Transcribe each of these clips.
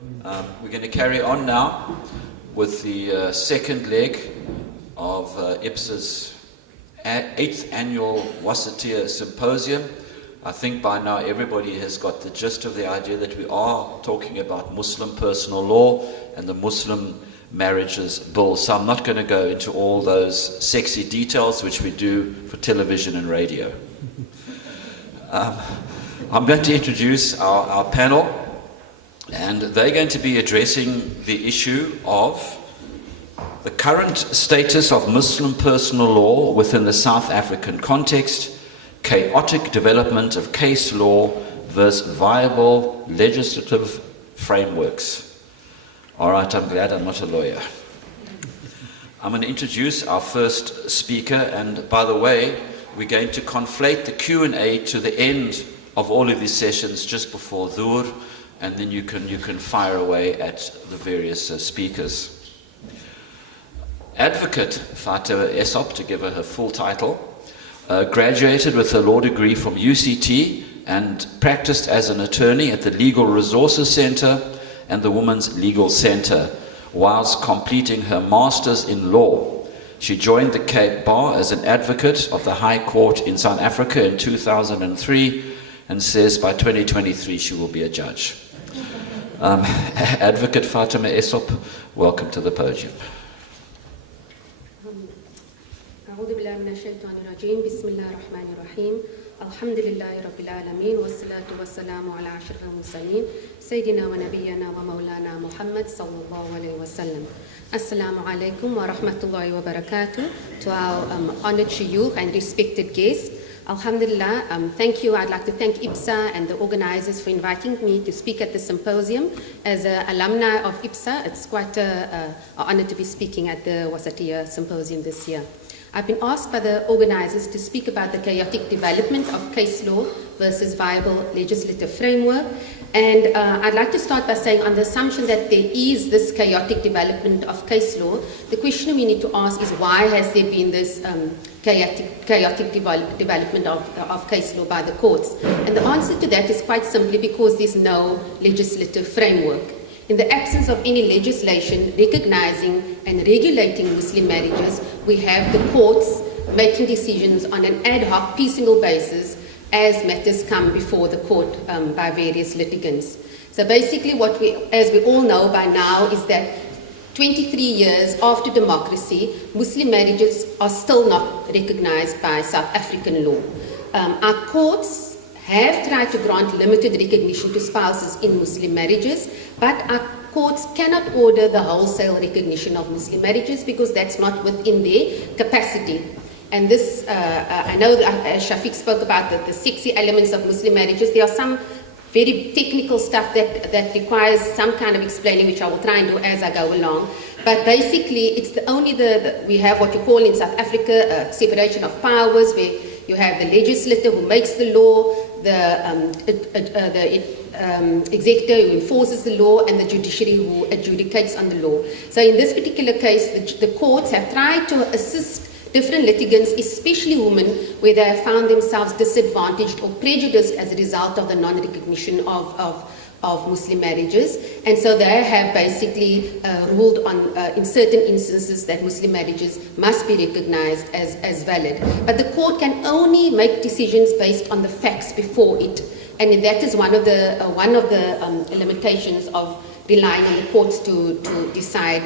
We're going to carry on now with the second leg of IPSA's 8th Annual Wasatiyyah Symposium. I think by now everybody has got the gist of the idea that we are talking about Muslim personal law and the Muslim Marriages Bill. So I'm not going to go into all those sexy details which we do for television and radio. I'm going to introduce our panel, and they're going to be addressing the issue of the current status of Muslim personal law within the South African context, chaotic development of case law versus viable legislative frameworks. All right, I'm glad I'm not a lawyer. I'm going to introduce our first speaker, and by the way, we're going to conflate the Q&A to the end of all of these sessions just before Dhuhr, and then you can fire away at the various speakers. Advocate Adv F Essop, to give her full title, graduated with a law degree from UCT and practiced as an attorney at the Legal Resources Center and the Women's Legal Center, whilst completing her Masters in Law. She joined the Cape Bar as an advocate of the High Court in South Africa in 2003 and says by 2023 she will be a judge. Advocate Adv F Essop, welcome to the podium. أعوذ بالله من الشيطان الرجيم بسم الله الرحمن الرحيم الحمد لله رب العالمين والصلاة والسلام على أشرف المرسلين سيدنا ونبينا ومولانا محمد صلى الله عليه وسلم. Assalamu alaikum wa rahmatullahi wa barakatuh. To our honored shuyukh and respected guests, Alhamdulillah, thank you. I'd like to thank IPSA and the organizers for inviting me to speak at the symposium. As an alumni of IPSA, it's quite an honor to be speaking at the Wasatiyyah Symposium this year. I've been asked by the organizers to speak about the chaotic development of case law versus viable legislative framework. And I'd like to start by saying, on the assumption that there is this chaotic development of case law, the question we need to ask is, why has there been this chaotic development of case law by the courts? And the answer to that is quite simply because there's no legislative framework. In the absence of any legislation recognizing and regulating Muslim marriages, we have the courts making decisions on an ad hoc, piecemeal basis as matters come before the court by various litigants. So basically what as we all know by now, is that 23 years after democracy, Muslim marriages are still not recognized by South African law. Our courts have tried to grant limited recognition to spouses in Muslim marriages, but our courts cannot order the wholesale recognition of Muslim marriages because that's not within their capacity. And this, I know that Shafiq spoke about the sexy elements of Muslim marriages. There are some very technical stuff that requires some kind of explaining, which I will try and do as I go along. But basically, it's we have what you call in South Africa separation of powers, where you have the legislator who makes the law, the executive who enforces the law, and the judiciary who adjudicates on the law. So in this particular case, the courts have tried to assist different litigants, especially women, where they have found themselves disadvantaged or prejudiced as a result of the non-recognition of Muslim marriages. And so they have basically ruled on, in certain instances, that Muslim marriages must be recognized as valid. But the court can only make decisions based on the facts before it. And that is one of the limitations of relying on the courts to decide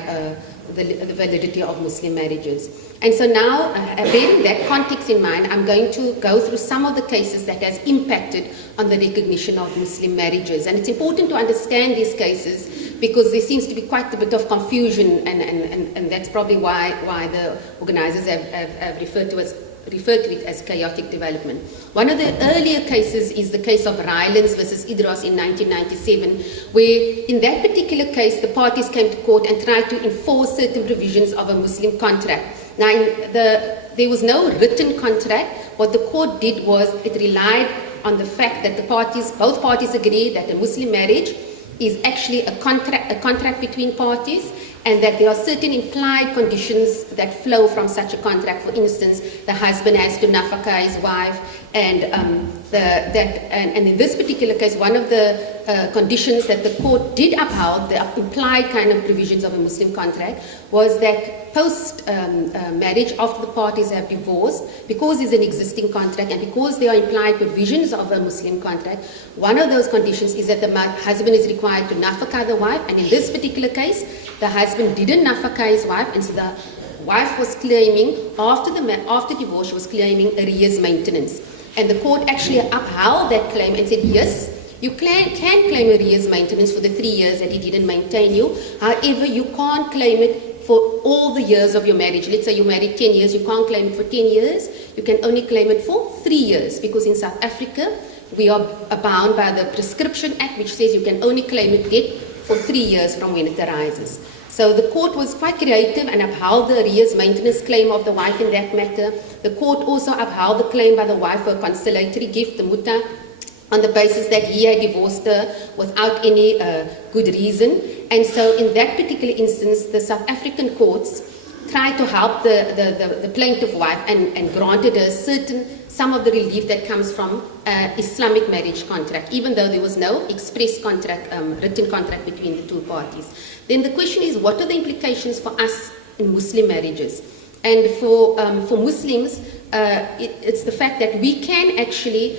the validity of Muslim marriages. And so now, bearing that context in mind, I'm going to go through some of the cases that has impacted on the recognition of Muslim marriages. And it's important to understand these cases because there seems to be quite a bit of confusion, and that's probably why the organizers have referred to it as chaotic development. One of the earlier cases is the case of Rylands versus Idros in 1997, where in that particular case, the parties came to court and tried to enforce certain provisions of a Muslim contract. Now, there was no written contract. What the court did was it relied on the fact that both parties agreed that a Muslim marriage is actually a contract between parties, and that there are certain implied conditions that flow from such a contract. For instance, the husband has to nafaka his wife, and and in this particular case, one of the conditions that the court did uphold, the implied kind of provisions of a Muslim contract, was that post marriage, after the parties have divorced, because there's an existing contract and because there are implied provisions of a Muslim contract, one of those conditions is that the husband is required to nafaka the wife, and in this particular case, the husband didn't nafaka his wife, and so the wife was claiming, after divorce, she was claiming arrears maintenance. And the court actually upheld that claim and said, yes, you can claim arrears maintenance for the 3 years that he didn't maintain you. However, you can't claim it for all the years of your marriage. Let's say you married 10 years, you can't claim it for 10 years. You can only claim it for 3 years, because in South Africa, we are bound by the Prescription Act, which says you can only claim a debt for 3 years from when it arises. So the court was quite creative and upheld the arrears maintenance claim of the wife in that matter. The court also upheld the claim by the wife for a consolatory gift, the muta, on the basis that he had divorced her without any good reason. And so in that particular instance, the South African courts tried to help the plaintiff wife and granted her some of the relief that comes from Islamic marriage contract, even though there was no express contract, written contract between the two parties. Then the question is, what are the implications for us in Muslim marriages? And for Muslims, it's the fact that we can actually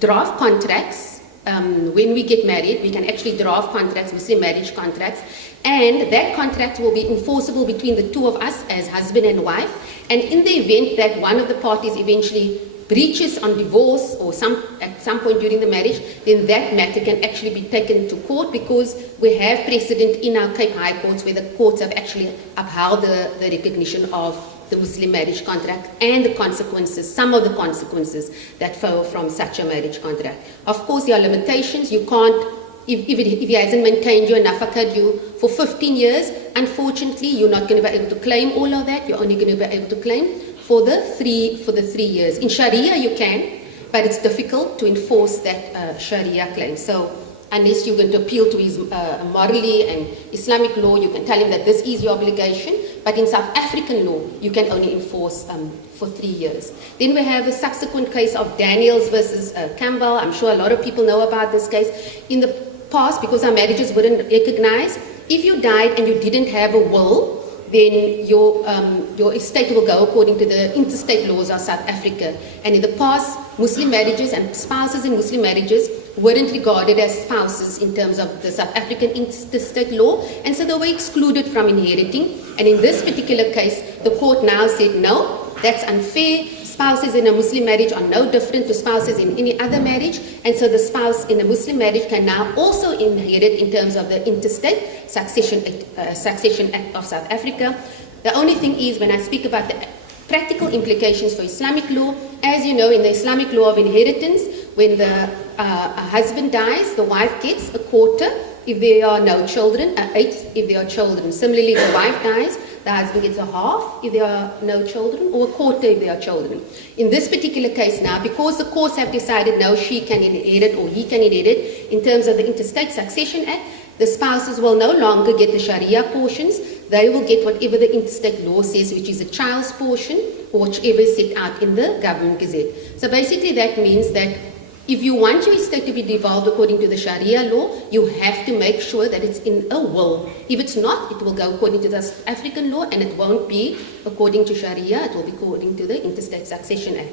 draft contracts. When we get married, we can actually draft contracts, Muslim marriage contracts, and that contract will be enforceable between the two of us as husband and wife. And in the event that one of the parties eventually breaches on divorce or at some point during the marriage, then that matter can actually be taken to court, because we have precedent in our Cape High Courts where the courts have actually upheld the recognition of the Muslim marriage contract and the consequences, some of the consequences that flow from such a marriage contract. Of course, there are limitations. You can't, if he hasn't maintained you and nafakaed you for 15 years, unfortunately, you're not going to be able to claim all of that. You're only going to be able to claim for the 3 years. In Sharia, you can, but it's difficult to enforce that Sharia claim. So unless you're going to appeal to his morally and Islamic law, you can tell him that this is your obligation. But in South African law, you can only enforce for 3 years. Then we have the subsequent case of Daniels versus Campbell. I'm sure a lot of people know about this case. In the past, because our marriages weren't recognized, if you died and you didn't have a will, then your estate will go according to the interstate laws of South Africa. And in the past, Muslim marriages and spouses in Muslim marriages weren't regarded as spouses in terms of the South African interstate law, and so they were excluded from inheriting. And in this particular case, the court now said, no, that's unfair. Spouses in a Muslim marriage are no different to spouses in any other marriage, and so the spouse in a Muslim marriage can now also inherit in terms of the Interstate Succession Act of South Africa. The only thing is, when I speak about the practical implications for Islamic law, as you know, in the Islamic law of inheritance, when the husband dies, the wife gets a quarter if there are no children, an eighth if there are children. Similarly, the wife dies, the husband gets a half if there are no children, or a quarter if there are children. In this particular case now, because the courts have decided no, she can inherit or he can inherit, in terms of the Interstate Succession Act, the spouses will no longer get the Sharia portions. They will get whatever the interstate law says, which is a child's portion, or whichever is set out in the Government Gazette. So basically that means that if you want your estate to be devolved according to the Sharia law, you have to make sure that it's in a will. If it's not, it will go according to the South African law, and it won't be according to Sharia, it will be according to the Interstate Succession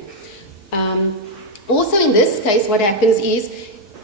Act. Also in this case, what happens is,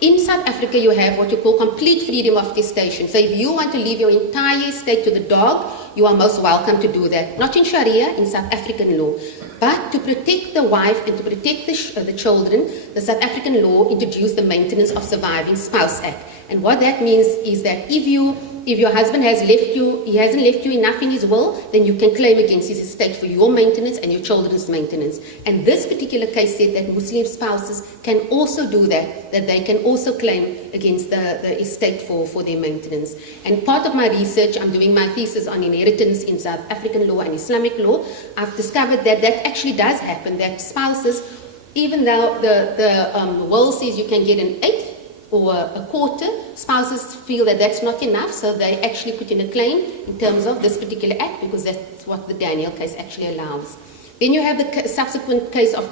in South Africa, you have what you call complete freedom of testation. So if you want to leave your entire estate to the dog, you are most welcome to do that. Not in Sharia, in South African law. But to protect the wife and to protect the children, the South African law introduced the Maintenance of Surviving Spouse Act. And what that means is that if your husband has left you, he hasn't left you enough in his will, then you can claim against his estate for your maintenance and your children's maintenance. And this particular case said that Muslim spouses can also do that they can also claim against the estate for their maintenance. And part of my research, I'm doing my thesis on inheritance in South African law and Islamic law, I've discovered that actually does happen, that spouses, even though the will says you can get an eighth or a quarter, spouses feel that that's not enough, so they actually put in a claim in terms of this particular act, because that's what the Daniel case actually allows. Then you have the subsequent case of,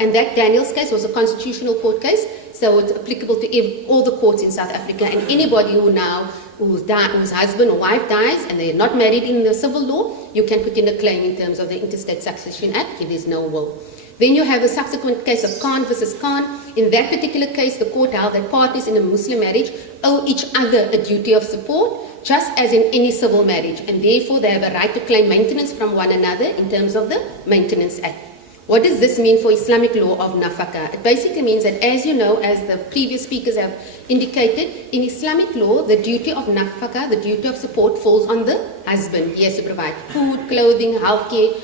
and that Daniel's case was a constitutional court case, so it's applicable to all the courts in South Africa, and anybody whose husband or wife dies and they're not married in the civil law, you can put in a claim in terms of the Interstate Succession Act if there's no will. Then you have the subsequent case of Khan versus Khan. In that particular case, the court held that partners in a Muslim marriage owe each other a duty of support, just as in any civil marriage, and therefore they have a right to claim maintenance from one another in terms of the Maintenance Act. What does this mean for Islamic law of nafaka? It basically means that, as you know, as the previous speakers have indicated, in Islamic law, the duty of nafaka, the duty of support, falls on the husband. He has to provide food, clothing, healthcare,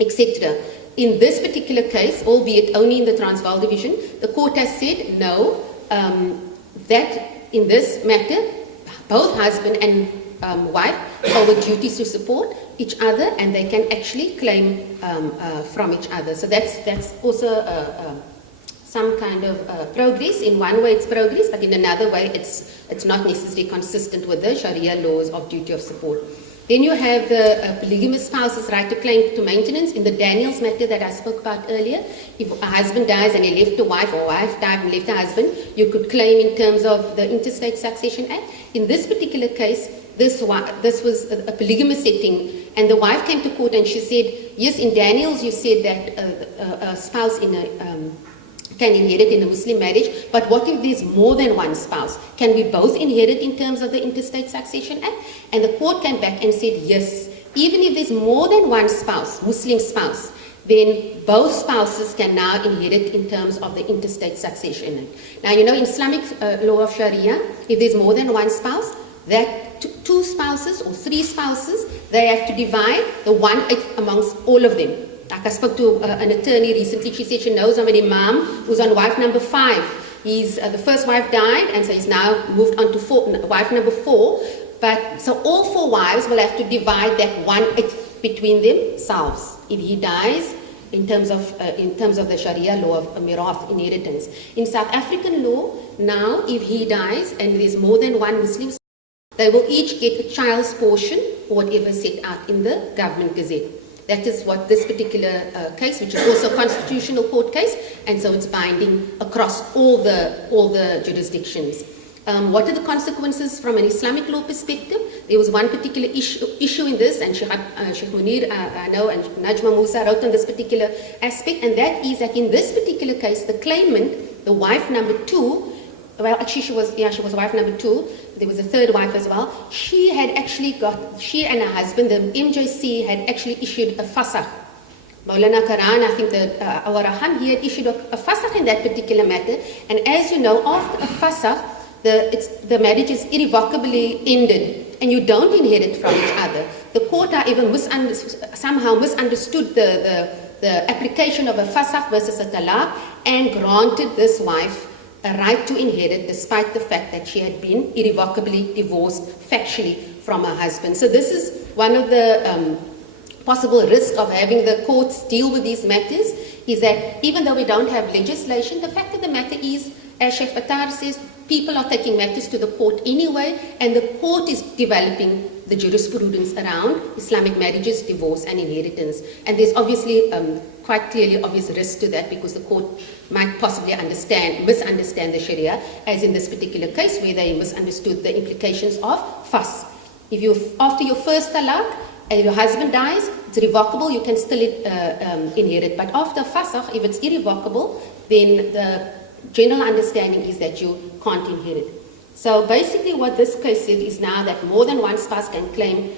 etc. In this particular case, albeit only in the Transvaal division, the court has said no, that in this matter, both husband and wife owe duties to support each other, and they can actually claim from each other. So that's also some kind of progress. In one way it's progress, but in another way it's not necessarily consistent with the Sharia laws of duty of support. Then you have the polygamous spouse's right to claim to maintenance. In the Daniels matter that I spoke about earlier, if a husband dies and he left a wife, or wife died and left a husband, you could claim in terms of the Interstate Succession Act. In this particular case, this was a polygamous setting, and the wife came to court and she said, yes, in Daniels you said that a spouse in a can inherit in a Muslim marriage, but what if there's more than one spouse? Can we both inherit in terms of the Interstate Succession Act? And the court came back and said, yes, even if there's more than one spouse, Muslim spouse, then both spouses can now inherit in terms of the Interstate Succession Act. Now, you know, in Islamic law of Sharia, if there's more than one spouse, that two spouses or three spouses, they have to divide the 1/8 amongst all of them. Like I spoke to an attorney recently, she said she knows of an imam who's on wife number 5. He's the first wife died, and so he's now moved on to wife number 4. But so all 4 wives will have to divide that 1/8 between themselves if he dies. In terms of the Sharia law of mirath, inheritance. In South African law, now if he dies and there's more than one Muslim, they will each get a child's portion or whatever set out in the government gazette. That is what this particular case, which is also a constitutional court case, and so it's binding across all the jurisdictions. What are the consequences from an Islamic law perspective? There was one particular issue in this, and Sheikh Munir, I know, and Najma Musa wrote on this particular aspect, and that is that in this particular case, the claimant, the wife number 2, well, actually she was wife number 2, there was a third wife as well, she and her husband, the MJC, had actually issued a fasakh. Maulana Karan, I think that our Raham, he had issued a fasakh in that particular matter, and as you know, after a fasakh, the marriage is irrevocably ended, and you don't inherit from each other. The court, however, somehow misunderstood the application of a fasakh versus a talaq, and granted this wife a right to inherit despite the fact that she had been irrevocably divorced factually from her husband. So this is one of the possible risks of having the courts deal with these matters, is that even though we don't have legislation, the fact of the matter is, as Sheikh Fattar says, people are taking matters to the court anyway, and the court is developing the jurisprudence around Islamic marriages, divorce and inheritance. And there's obviously quite clearly obvious risk to that, because the court might possibly misunderstand the Sharia, as in this particular case where they misunderstood the implications of fas. If after your first talaq, and your husband dies, it's irrevocable, you can still inherit. But after fasakh, if it's irrevocable, then the general understanding is that you can't inherit. So basically what this case said is now that more than one spouse can claim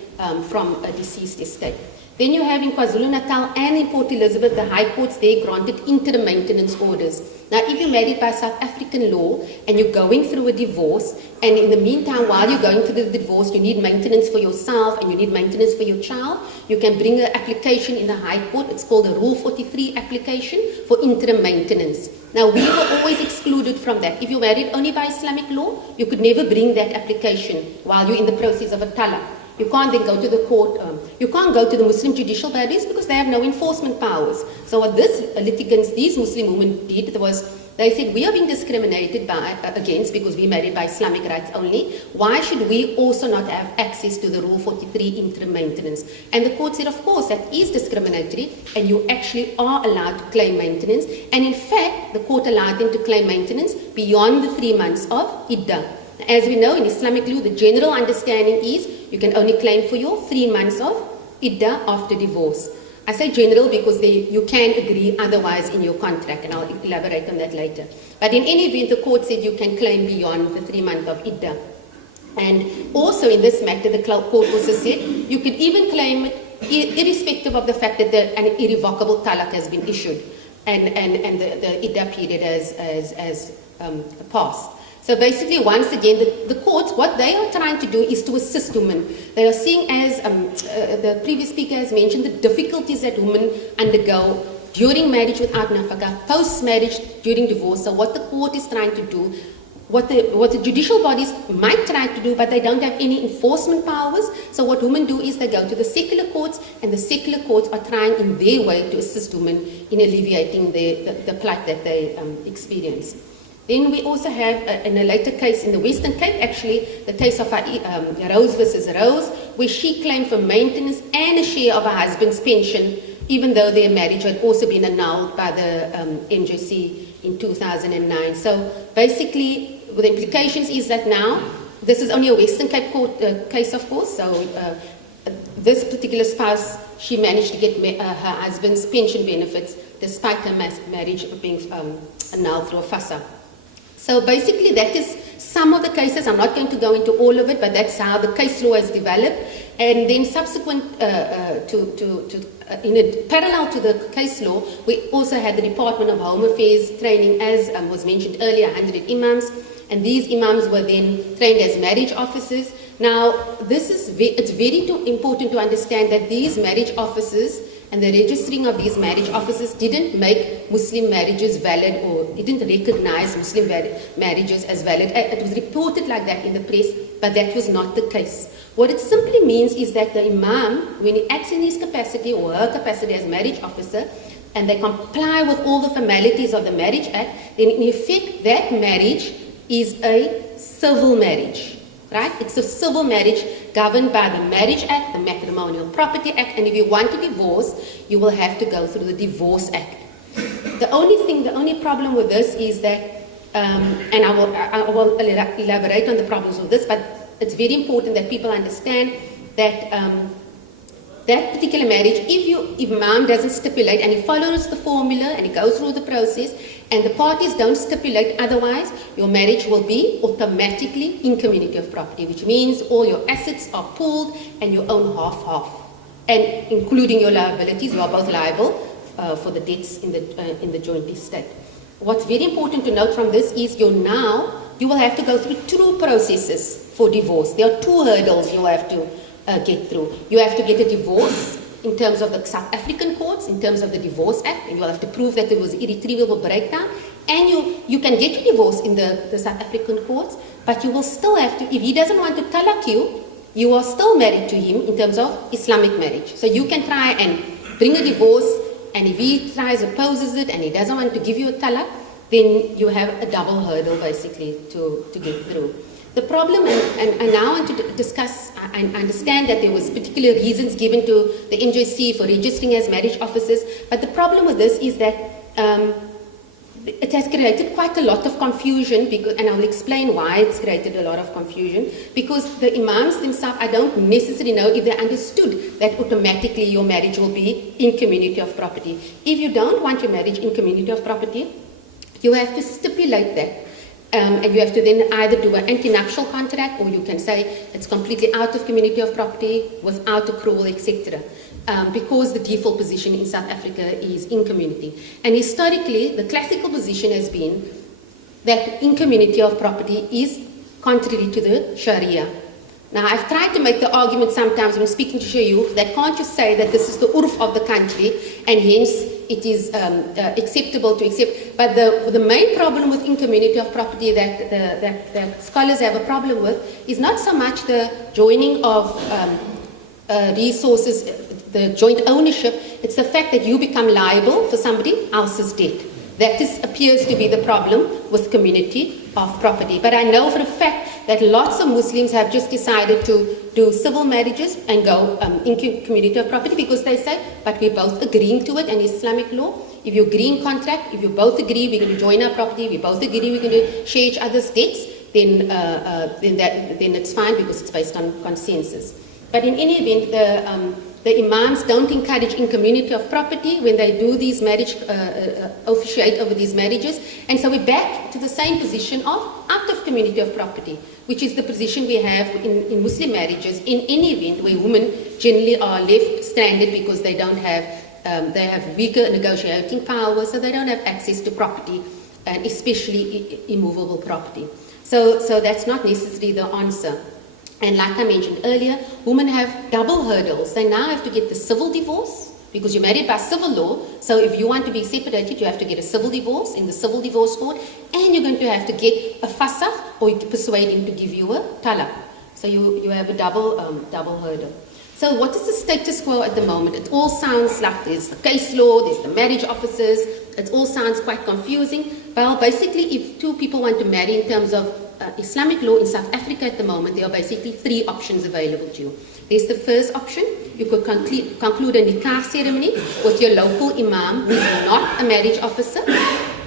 from a deceased estate. Then you have in KwaZulu-Natal and in Port Elizabeth, the High Courts, they granted interim maintenance orders. Now, if you're married by South African law and you're going through a divorce, and in the meantime, while you're going through the divorce, you need maintenance for yourself and you need maintenance for your child, you can bring an application in the High Court. It's called a Rule 43 application for interim maintenance. Now, we were always excluded from that. If you're married only by Islamic law, you could never bring that application while you're in the process of a talaq. You can't then go to the court, you can't go to the Muslim judicial bodies because they have no enforcement powers. So what these litigants, these Muslim women did was They said, we are being discriminated against because we married by Islamic rights only. Why should we also not have access to the Rule 43 interim maintenance? And the court said, of course, that is discriminatory, and you actually are allowed to claim maintenance. And in fact, the court allowed them to claim maintenance beyond the 3 months of iddah. As we know, in Islamic law, the general understanding is you can only claim for your 3 months of iddah after divorce. I say general because you can agree otherwise in your contract, and I'll elaborate on that later. But in any event, the court said you can claim beyond the 3 months of iddah. And also in this matter, the court also said you could even claim it irrespective of the fact that an irrevocable talaq has been issued and the iddah period has passed. So basically, once again, the courts, what they are trying to do is to assist women. They are seeing, as the previous speaker has mentioned, the difficulties that women undergo during marriage without nafaqah, post-marriage, during divorce. So what the court is trying to do, what the judicial bodies might try to do, but they don't have any enforcement powers. So what women do is they go to the secular courts, and the secular courts are trying in their way to assist women in alleviating the plight that they experience. Then we also have, in a later case in the Western Cape, actually, the case of Rose versus Rose, where she claimed for maintenance and a share of her husband's pension, even though their marriage had also been annulled by the NJC in 2009. So basically, the implications is that now, this is only a Western Cape court case, of course, so this particular spouse, she managed to get her husband's pension benefits despite her marriage being annulled through a FASA. So basically that is some of the cases. I'm not going to go into all of it, but that's how the case law has developed. And then subsequent in a parallel to the case law, we also had the Department of Home Affairs training, as was mentioned earlier, 100 imams. And these imams were then trained as marriage officers. Now, it's very important to understand that these marriage officers and the registering of these marriage officers didn't make Muslim marriages valid, or didn't recognize Muslim marriages as valid. It was reported like that in the press, but that was not the case. What it simply means is that the imam, when he acts in his capacity or her capacity as marriage officer, and they comply with all the formalities of the Marriage Act, then in effect that marriage is a civil marriage. Right? It's a civil marriage governed by the Marriage Act, the Matrimonial Property Act, and if you want to divorce, you will have to go through the Divorce Act. The only problem with this is that, and I will elaborate on the problems with this, but it's very important that people understand that that particular marriage, if imam doesn't stipulate and he follows the formula and he goes through the process, and the parties don't stipulate otherwise, your marriage will be automatically in community of property, which means all your assets are pooled and you own half-half. And including your liabilities, you are both liable for the debts in the joint estate. What's very important to note from this is you will have to go through two processes for divorce. There are two hurdles you have to get through. You have to get a divorce in terms of the South African courts, in terms of the Divorce Act, and you will have to prove that there was irretrievable breakdown. And you can get your divorce in the South African courts, but you will still have to, if he doesn't want to talaq you, you are still married to him in terms of Islamic marriage. So you can try and bring a divorce, and if he opposes it, and he doesn't want to give you a talaq, then you have a double hurdle basically to get through. The problem, and I now want to discuss, I understand that there was particular reasons given to the NJC for registering as marriage officers, but the problem with this is that it has created quite a lot of confusion, and I'll explain why it's created a lot of confusion, because the imams themselves, I don't necessarily know if they understood that automatically your marriage will be in community of property. If you don't want your marriage in community of property, you have to stipulate that. And you have to then either do an anti-nuptial contract, or you can say it's completely out of community of property without accrual, etc. Because the default position in South Africa is in community. And historically, the classical position has been that in community of property is contrary to the Sharia. Now, I've tried to make the argument sometimes when speaking to Shafiq that can't you say that this is the urf of the country and hence it is acceptable to accept. But the main problem with in-community of property that scholars have a problem with is not so much the joining of resources, the joint ownership, it's the fact that you become liable for somebody else's debt. That appears to be the problem with community of property. But I know for a fact that lots of Muslims have just decided to do civil marriages and go into community of property because they say, but we're both agreeing to it, and Islamic law, if you agree in contract, if you both agree we're going to join our property, we both agree we're going to share each other's debts, then it's fine because it's based on consensus. But in any event, the imams don't encourage in community of property when they do these marriage, officiate over these marriages. And so we're back to the same position of out of community of property, which is the position we have in Muslim marriages in any event where women generally are left stranded because they don't have, they have weaker negotiating power, so they don't have access to property, and especially immovable property. So that's not necessarily the answer. And like I mentioned earlier, women have double hurdles. They now have to get the civil divorce because you're married by civil law. So if you want to be separated, you have to get a civil divorce in the civil divorce court, and you're going to have to get a fasakh, or you persuade him to give you a talaq. So you have a double hurdle. So what is the status quo at the moment? It all sounds like there's the case law, there's the marriage officers. It all sounds quite confusing. Well, basically, if two people want to marry in terms of Islamic law in South Africa at the moment, there are basically three options available to you. There's the first option. You could conclude a nikah ceremony with your local imam who's not a marriage officer.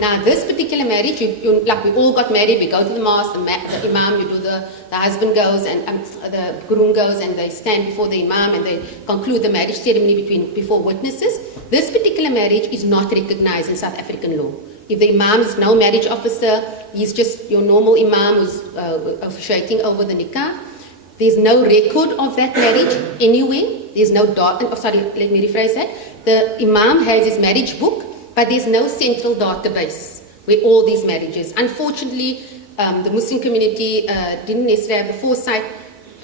Now, this particular marriage, like we all got married, we go to the mosque, the imam, you do the husband goes and the groom goes and they stand before the imam and they conclude the marriage ceremony before witnesses. This particular marriage is not recognized in South African law. If the imam is no marriage officer, he's just your normal imam who's officiating over the nikah. There's no record of that marriage anywhere. There's no let me rephrase that. The imam has his marriage book, but there's no central database where all these marriages. Unfortunately, the Muslim community didn't necessarily have the foresight,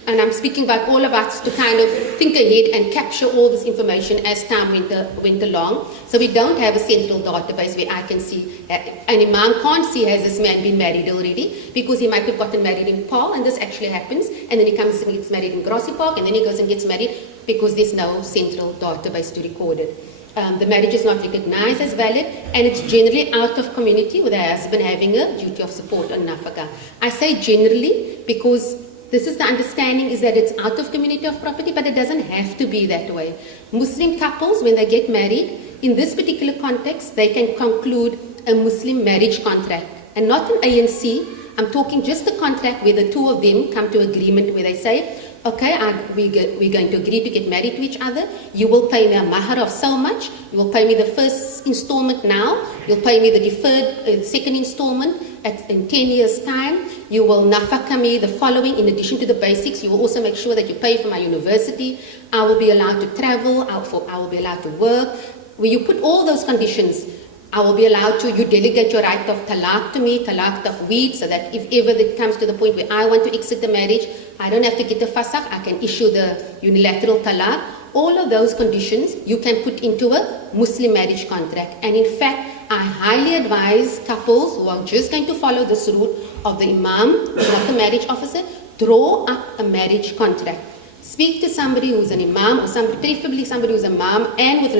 and I'm speaking about all of us, to kind of think ahead and capture all this information as time went along. So we don't have a central database where I can see, an imam can't see has this man been married already, because he might have gotten married in Paul, and this actually happens, and then he comes and gets married in Grassy Park, and then he goes and gets married because there's no central database to record it. The marriage is not recognized as valid, and it's generally out of community with the husband having a duty of support on nafaka. I say generally because this is the understanding, is that it's out of community of property, but it doesn't have to be that way. Muslim couples, when they get married, in this particular context, they can conclude a Muslim marriage contract, and not an ANC. I'm talking just a contract where the two of them come to agreement where they say, okay, we're going to agree to get married to each other. You will pay me a mahar of so much. You will pay me the first installment now. You'll pay me the deferred second installment in 10 years' time. You will nafaka me the following, in addition to the basics. You will also make sure that you pay for my university. I will be allowed to travel. I will be allowed to work. Where you put all those conditions, I will be allowed to, you delegate your right of talaq to me, talaq tafweed, so that if ever it comes to the point where I want to exit the marriage, I don't have to get the fasakh, I can issue the unilateral talaq. All of those conditions you can put into a Muslim marriage contract. And in fact, I highly advise couples who are just going to follow this route of the imam, who's not a marriage officer, draw up a marriage contract. Speak to somebody who's an imam, or preferably somebody who's a imam and with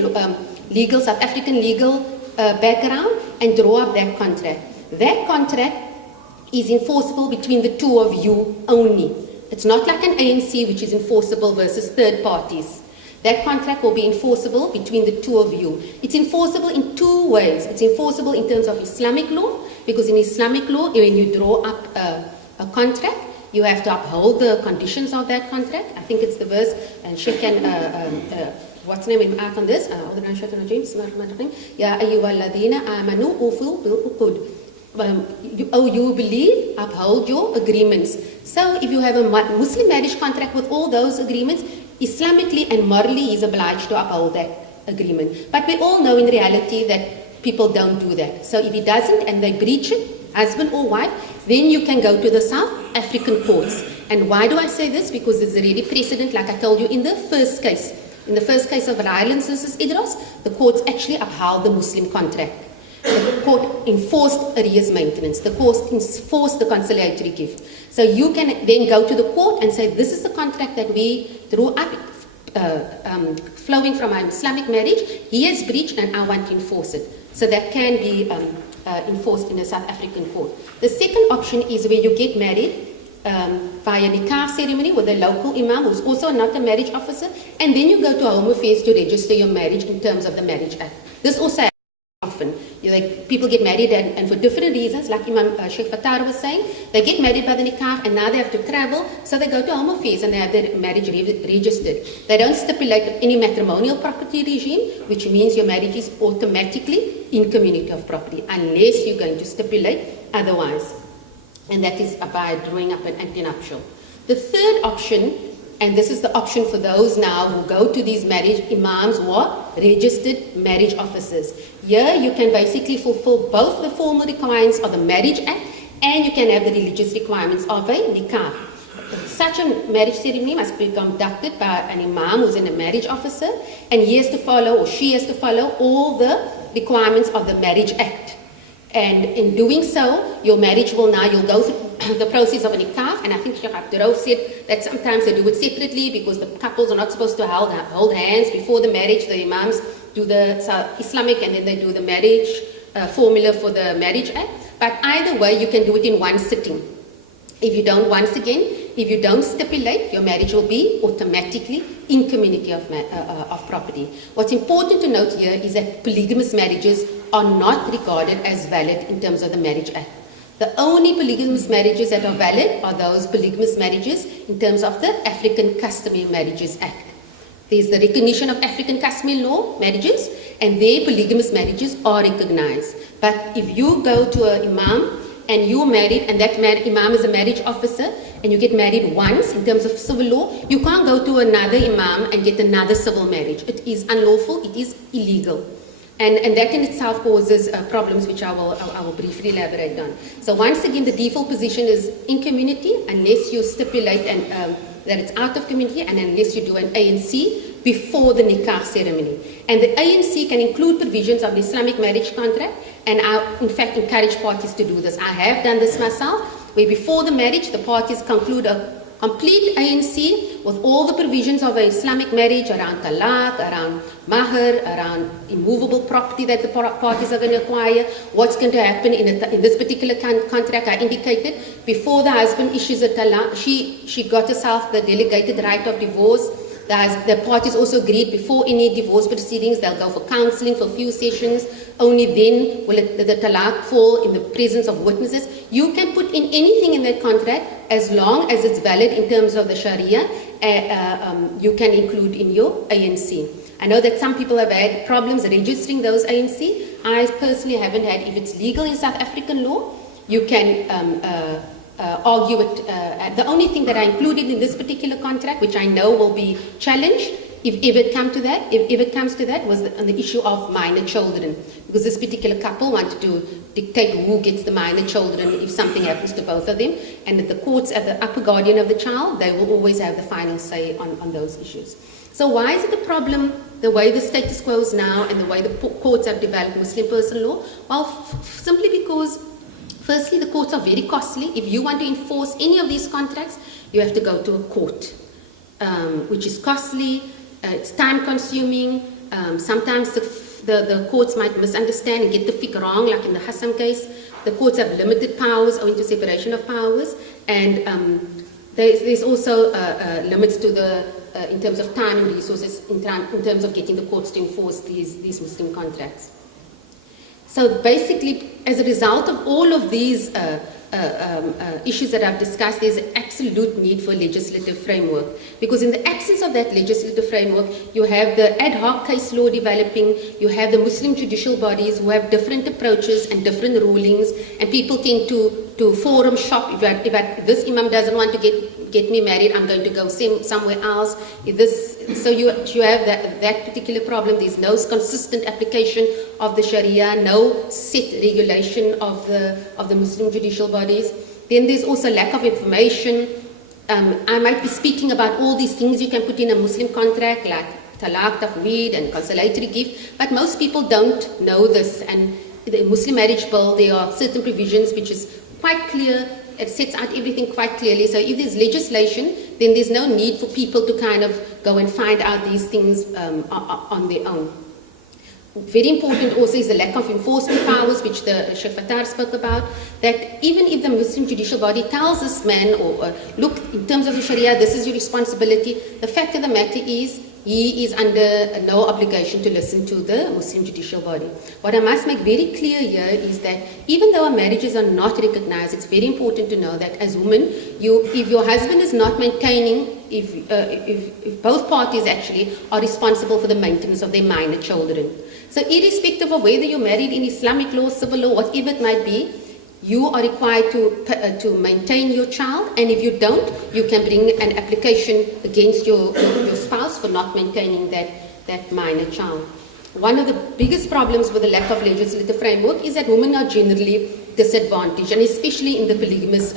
South African legal background, and draw up that contract. That contract is enforceable between the two of you only. It's not like an ANC which is enforceable versus third parties. That contract will be enforceable between the two of you. It's enforceable in two ways. It's enforceable in terms of Islamic law, because in Islamic law, when you draw up a contract, you have to uphold the conditions of that contract. I think it's the verse, and she can, what's the name in on this? Ya ayyuhalladhina amanu ufu bil uqud. You believe, uphold your agreements. So if you have a Muslim marriage contract with all those agreements, Islamically and morally he is obliged to uphold that agreement. But we all know in reality that people don't do that. So if he doesn't and they breach it, husband or wife, then you can go to the South African courts. And why do I say this? Because there's already precedent, like I told you, in the first case. In the first case of Rylands versus Idros, the courts actually upheld the Muslim contract. The court enforced arrears maintenance. The court enforced the conciliatory gift. So you can then go to the court and say, this is the contract that we drew up, flowing from our Islamic marriage. He has breached and I want to enforce it. So that can be enforced in a South African court. The second option is where you get married by a nikah ceremony with a local imam who's also not a marriage officer, and then you go to Home Affairs to register your marriage in terms of the Marriage Act. This also happens often. People get married and for different reasons, like Imam Sheikh Fattar was saying, they get married by the nikah and now they have to travel, so they go to Home Affairs and they have their marriage registered. They don't stipulate any matrimonial property regime, which means your marriage is automatically in community of property, unless you're going to stipulate otherwise. And that is by drawing up an antenuptial. The third option, and this is the option for those now who go to these marriage imams who are registered marriage officers. Here you can basically fulfill both the formal requirements of the Marriage Act and you can have the religious requirements of a nikah. Such a marriage ceremony must be conducted by an imam who's a marriage officer, and he has to follow, or she has to follow, all the requirements of the Marriage Act. And in doing so, your marriage will now, you'll go through the process of a nikah, and I think Sheikh Abdurrahman said that sometimes they do it separately because the couples are not supposed to hold hands before the marriage. The imams do the Islamic and then they do the marriage formula for the Marriage Act. But either way, you can do it in one sitting. If you don't, once again, if you don't stipulate, your marriage will be automatically in community of property. What's important to note here is that polygamous marriages are not regarded as valid in terms of the Marriage Act. The only polygamous marriages that are valid are those polygamous marriages in terms of the African Customary Marriages Act. There's the recognition of African customary law marriages, and their polygamous marriages are recognized. But if you go to an imam and you're married, and that imam is a marriage officer, and you get married once in terms of civil law, you can't go to another imam and get another civil marriage. It is unlawful, it is illegal. And that in itself causes problems which I will briefly elaborate on. So once again, the default position is in community unless you stipulate that it's out of community, and unless you do an ANC before the nikah ceremony. And the ANC can include provisions of the Islamic marriage contract, and I in fact encourage parties to do this. I have done this myself, where before the marriage the parties conclude a complete ANC with all the provisions of an Islamic marriage around talaq, around mahr, around immovable property that the parties are going to acquire, what's going to happen in this particular contract. I indicated before the husband issues a talaq, she got herself the delegated right of divorce. The parties also agreed before any divorce proceedings, they'll go for counseling for a few sessions. Only then will the talaq fall in the presence of witnesses. You can put in anything in that contract as long as it's valid in terms of the Sharia. You can include in your ANC. I know that some people have had problems registering those ANC. I personally haven't had. If it's legal in South African law, you can argue it. The only thing that I included in this particular contract, which I know will be challenged, if it comes to that, was on the issue of minor children, because this particular couple wanted to dictate who gets the minor children if something happens to both of them, and the courts, as the upper guardian of the child, they will always have the final say on those issues. So why is it a problem the way the status quo is now and the way the courts have developed Muslim personal law? Well, simply because firstly, the courts are very costly. If you want to enforce any of these contracts, you have to go to a court, which is costly, it's time consuming. Sometimes the courts might misunderstand and get the fiqh wrong, like in the Hassan case. The courts have limited powers owing to separation of powers, and there's also limits to in terms of time and resources in terms of getting the courts to enforce these Muslim contracts. So basically, as a result of all of these issues that I've discussed, there's an absolute need for a legislative framework. Because in the absence of that legislative framework, you have the ad hoc case law developing, you have the Muslim judicial bodies who have different approaches and different rulings, and people tend to forum shop. If this imam doesn't want to get me married, I'm going to go somewhere else. So you have that particular problem. There's no consistent application of the Sharia, no set regulation of the Muslim judicial bodies. Then there's also lack of information. I might be speaking about all these things you can put in a Muslim contract, like talaq, tafweed, and consolatory gift, but most people don't know this. And the Muslim marriage bill, there are certain provisions which is quite clear. It sets out everything quite clearly. So if there's legislation, then there's no need for people to kind of go and find out these things on their own. very important also is the lack of enforcement powers, which the Sheikh Fattar spoke about, that even if the Muslim judicial body tells this man, or look, in terms of the Sharia, this is your responsibility, the fact of the matter is, he is under no obligation to listen to the Muslim judicial body. What I must make very clear here is that even though our marriages are not recognized, it's very important to know that as women, if your husband is not maintaining, if both parties actually are responsible for the maintenance of their minor children. So irrespective of whether you're married in Islamic law, civil law, whatever it might be, you are required to maintain your child, and if you don't, you can bring an application against your spouse for not maintaining that minor child. One of the biggest problems with the lack of legislative framework is that women are generally disadvantaged, and especially in the polygamous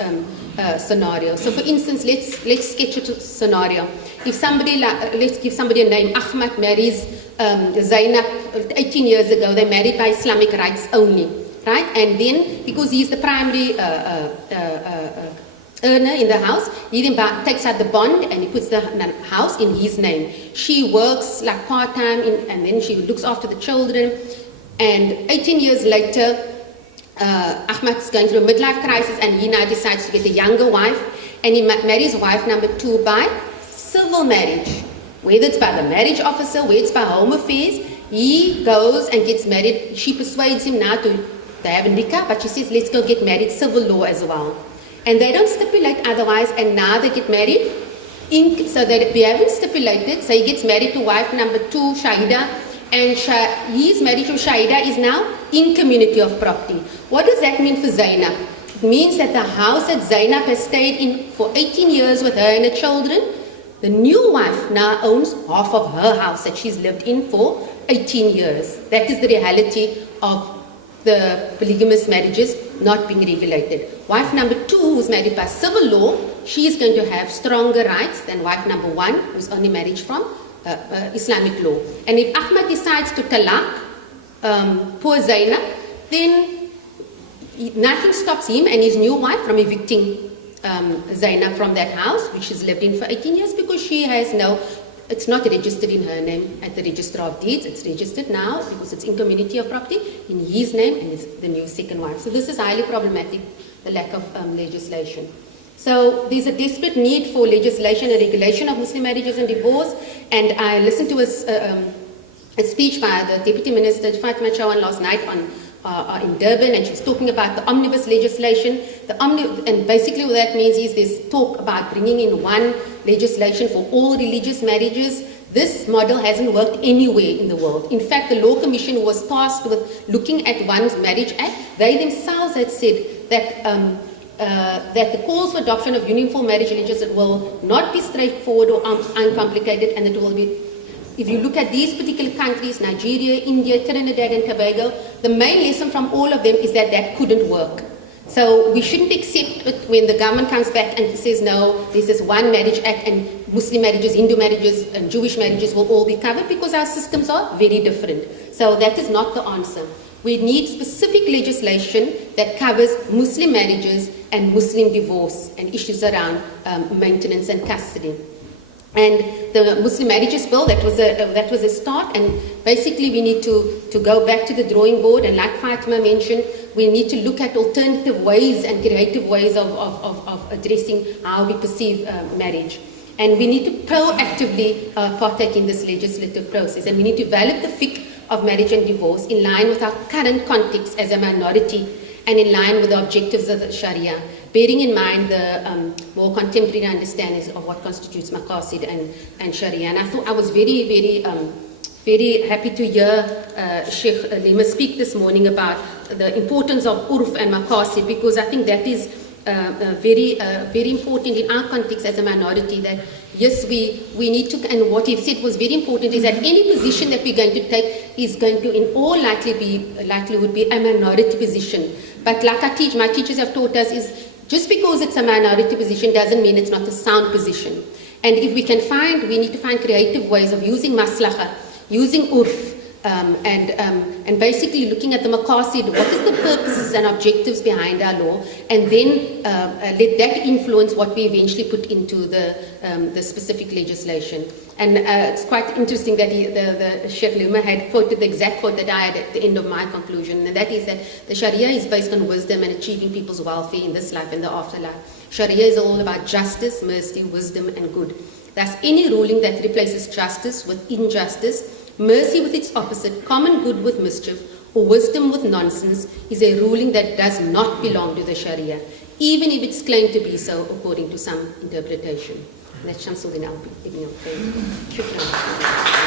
scenario. So for instance, let's sketch a scenario. If somebody, let's give somebody a name, Ahmad marries Zainab 18 years ago, they married by Islamic rights only, right? And then, because he's the primary earner in the house, he then takes out the bond and he puts the house in his name. She works like part-time and then she looks after the children. And 18 years later, Ahmad's going through a midlife crisis and he now decides to get a younger wife, and he marries wife number 2 by civil marriage. Whether it's by the marriage officer, whether it's by home affairs, he goes and gets married. She persuades him now to have a nikah, but she says, let's go get married civil law as well. And they don't stipulate otherwise, and now they get married. So that we haven't stipulated, so he gets married to wife number 2, Shahida, and his marriage to Shahida is now in community of property. What does that mean for Zainab? It means that the house that Zainab has stayed in for 18 years with her and her children, the new wife now owns half of her house that she's lived in for 18 years. That is the reality of the polygamous marriages not being regulated. Wife number 2, who's married by civil law, she is going to have stronger rights than wife number 1, who's only married from Islamic law. And if Ahmad decides to talaq poor Zainab, then nothing stops him and his new wife from evicting Zainab from that house, which she's lived in for 18 years, because she has it's not registered in her name at the Register of Deeds. It's registered now because it's in community of property in his name and it's the new second wife. So this is highly problematic, the lack of legislation. So there's a desperate need for legislation and regulation of Muslim marriages and divorce. And I listened to a speech by the Deputy Minister Fatima Chawan last night in Durban, and she was talking about the omnibus legislation. And basically what that means is there's talk about bringing in one legislation for all religious marriages. This model hasn't worked anywhere in the world. In fact, the Law Commission, who was tasked with looking at one's Marriage Act, they themselves had said that that the calls for adoption of uniform marriage legislation will not be straightforward or uncomplicated, and it will be, if you look at these particular countries, Nigeria, India, Trinidad and Tobago, the main lesson from all of them is that that couldn't work. So we shouldn't accept it when the government comes back and says, no, there's this one marriage act and Muslim marriages, Hindu marriages and Jewish marriages will all be covered, because our systems are very different. So that is not the answer. We need specific legislation that covers Muslim marriages and Muslim divorce and issues around maintenance and custody. And the Muslim Marriages Bill, that was a start, and basically we need to go back to the drawing board, and like Fatima mentioned, we need to look at alternative ways and creative ways of addressing how we perceive marriage. And we need to proactively partake in this legislative process, and we need to develop the fiqh of marriage and divorce in line with our current context as a minority and in line with the objectives of the Sharia, bearing in mind the more contemporary understandings of what constitutes maqasid and Sharia. And I thought I was very happy to hear Sheikh Lima speak this morning about the importance of urf and maqasid, because I think that is very important in our context as a minority, that yes, we need to, and what he said was very important, is that any position that we're going to take is going to in all likelihood be a minority position. But like my teachers have taught us, is just because it's a minority position doesn't mean it's not a sound position. And if we need to find creative ways of using maslaha, using urf, And basically looking at the maqasid, what is the purposes and objectives behind our law, and then let that influence what we eventually put into the specific legislation. And it's quite interesting that the Sheikh Luma had quoted the exact quote that I had at the end of my conclusion, and that is that the Sharia is based on wisdom and achieving people's welfare in this life and the afterlife. Sharia is all about justice, mercy, wisdom, and good. Thus, any ruling that replaces justice with injustice, mercy with its opposite, common good with mischief, or wisdom with nonsense, is a ruling that does not belong to the Sharia, even if it's claimed to be so according to some interpretation. That's Shamsuddin Ibn Al-Qayyim. Shukran.